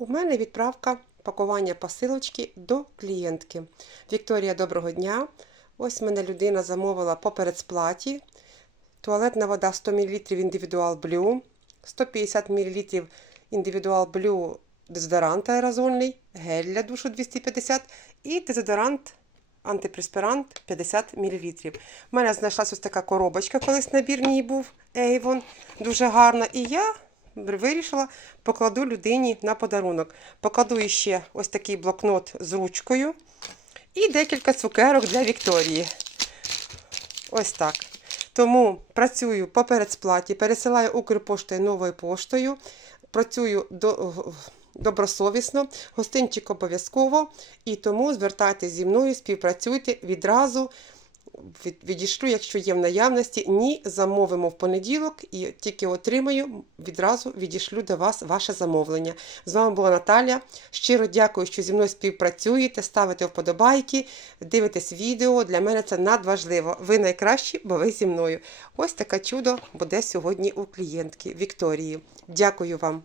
У мене відправка пакування посилочки до клієнтки. Вікторія, доброго дня. Ось мене людина замовила по передсплаті. Туалетна вода 100 мл індивідуал Blue, 150 мл індивідуал Blue дезодорант аерозольний, гель для душу 250 і дезодорант антипреспірант 50 мл. У мене знайшлася ось така коробочка, колись набір мій був Avon, дуже гарна. І я вирішила покладу людині на подарунок. Покладу ще ось такий блокнот з ручкою і декілька цукерок для Вікторії. Ось так. Тому працюю по передсплаті, пересилаю Укрпоштою новою поштою, працюю до, добросовісно, гостинчик обов'язково. І тому звертайтеся зі мною, співпрацюйте відразу. Від, відійшлю, якщо є в наявності, ні, замовимо в понеділок і тільки отримаю, відразу відійшлю до вас ваше замовлення. З вами була Наталя. Щиро дякую, що зі мною співпрацюєте, ставите вподобайки, дивитесь відео. Для мене це надважливо. Ви найкращі, бо ви зі мною. Ось таке чудо буде сьогодні у клієнтки Вікторії. Дякую вам.